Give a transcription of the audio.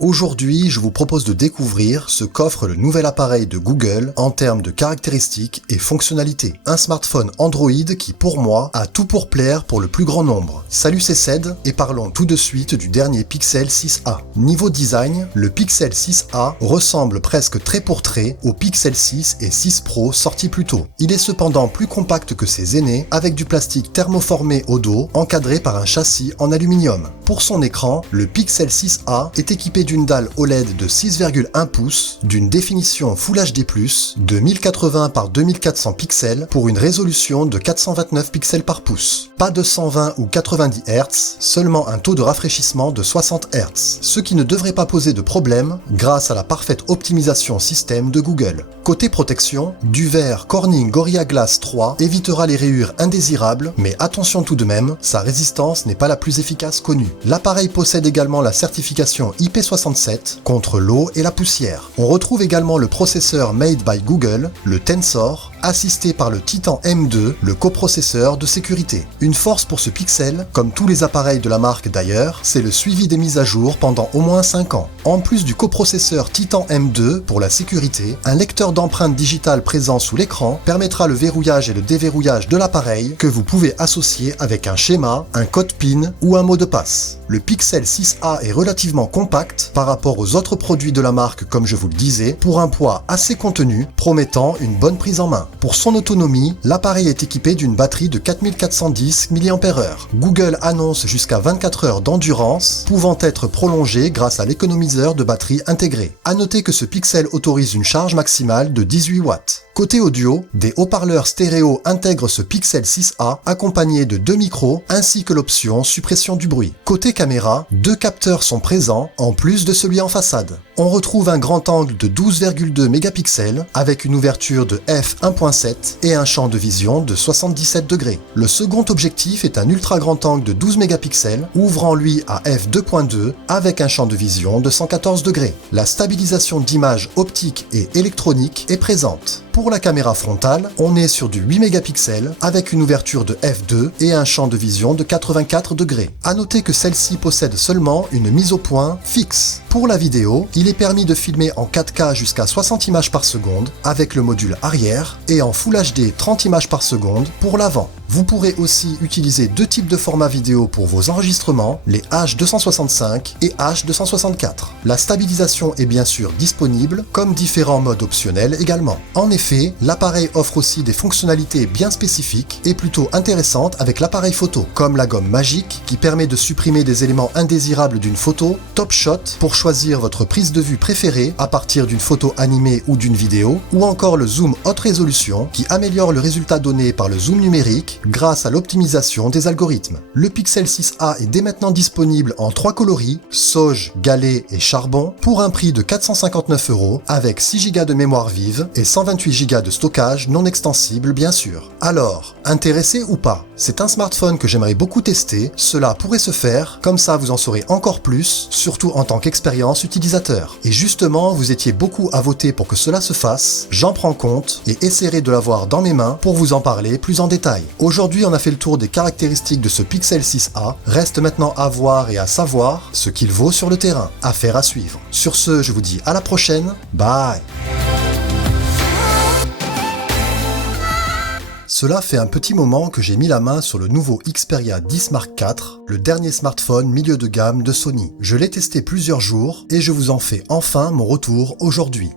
Aujourd'hui, je vous propose de découvrir ce qu'offre le nouvel appareil de Google en termes de caractéristiques et fonctionnalités. Un smartphone Android qui, pour moi, a tout pour plaire pour le plus grand nombre. Salut, c'est Ced et parlons tout de suite du dernier Pixel 6a. Niveau design, le Pixel 6a ressemble presque trait pour trait au Pixel 6 et 6 Pro sortis plus tôt. Il est cependant plus compact que ses aînés avec du plastique thermoformé au dos encadré par un châssis en aluminium. Pour son écran, le Pixel 6a est équipé d'une dalle OLED de 6,1 pouces, d'une définition Full HD+, de 1080 par 2400 pixels pour une résolution de 429 pixels par pouce. Pas de 120 ou 90 Hz, seulement un taux de rafraîchissement de 60 Hz, ce qui ne devrait pas poser de problème grâce à la parfaite optimisation système de Google. Côté protection, du verre Corning Gorilla Glass 3 évitera les rayures indésirables, mais attention tout de même, sa résistance n'est pas la plus efficace connue. L'appareil possède également la certification IP67 contre l'eau et la poussière. On retrouve également le processeur Made by Google, le Tensor, assisté par le Titan M2, le coprocesseur de sécurité. Une force pour ce Pixel, comme tous les appareils de la marque d'ailleurs, c'est le suivi des mises à jour pendant au moins 5 ans. En plus du coprocesseur Titan M2 pour la sécurité, un lecteur d'empreintes digitales présent sous l'écran permettra le verrouillage et le déverrouillage de l'appareil que vous pouvez associer avec un schéma, un code PIN ou un mot de passe. Le Pixel 6a est relativement compact par rapport aux autres produits de la marque comme je vous le disais, pour un poids assez contenu, promettant une bonne prise en main. Pour son autonomie, l'appareil est équipé d'une batterie de 4410 mAh. Google annonce jusqu'à 24 heures d'endurance, pouvant être prolongée grâce à l'économiseur de batterie intégré. A noter que ce Pixel autorise une charge maximale de 18 watts. Côté audio, des haut-parleurs stéréo intègrent ce Pixel 6a accompagné de 2 micros ainsi que l'option suppression du bruit. Côté caméra, 2 capteurs sont présents en plus de celui en façade. On retrouve un grand angle de 12,2 mégapixels avec une ouverture de f1.7 et un champ de vision de 77 degrés. Le second objectif est un ultra grand angle de 12 mégapixels ouvrant lui à f2.2 avec un champ de vision de 114 degrés. La stabilisation d'image optique et électronique est présente. Pour la caméra frontale, on est sur du 8 mégapixels avec une ouverture de f2 et un champ de vision de 84 degrés. A noter que celle-ci possède seulement une mise au point fixe. Pour la vidéo, il est permis de filmer en 4K jusqu'à 60 images par seconde avec le module arrière et en Full HD 30 images par seconde pour l'avant. Vous pourrez aussi utiliser deux types de formats vidéo pour vos enregistrements, les H265 et H264. La stabilisation est bien sûr disponible, comme différents modes optionnels également. En effet, l'appareil offre aussi des fonctionnalités bien spécifiques et plutôt intéressantes avec l'appareil photo, comme la gomme magique qui permet de supprimer des éléments indésirables d'une photo, Top Shot pour choisir votre prise de vue préférée à partir d'une photo animée ou d'une vidéo, ou encore le zoom haute résolution qui améliore le résultat donné par le zoom numérique grâce à l'optimisation des algorithmes. Le Pixel 6a est dès maintenant disponible en 3 coloris, sauge, galet et charbon, pour un prix de 459 € avec 6 Go de mémoire vive et 128 Go de stockage non extensible bien sûr. Alors, intéressé ou pas? C'est un smartphone que j'aimerais beaucoup tester, cela pourrait se faire, comme ça vous en saurez encore plus, surtout en tant qu'expérience utilisateur. Et justement, vous étiez beaucoup à voter pour que cela se fasse, j'en prends compte et essaierai de l'avoir dans mes mains pour vous en parler plus en détail. Aujourd'hui, on a fait le tour des caractéristiques de ce Pixel 6a, reste maintenant à voir et à savoir ce qu'il vaut sur le terrain. Affaire à suivre. Sur ce, je vous dis à la prochaine, bye! Cela fait un petit moment que j'ai mis la main sur le nouveau Xperia 10 Mark IV, le dernier smartphone milieu de gamme de Sony. Je l'ai testé plusieurs jours et je vous en fais enfin mon retour aujourd'hui.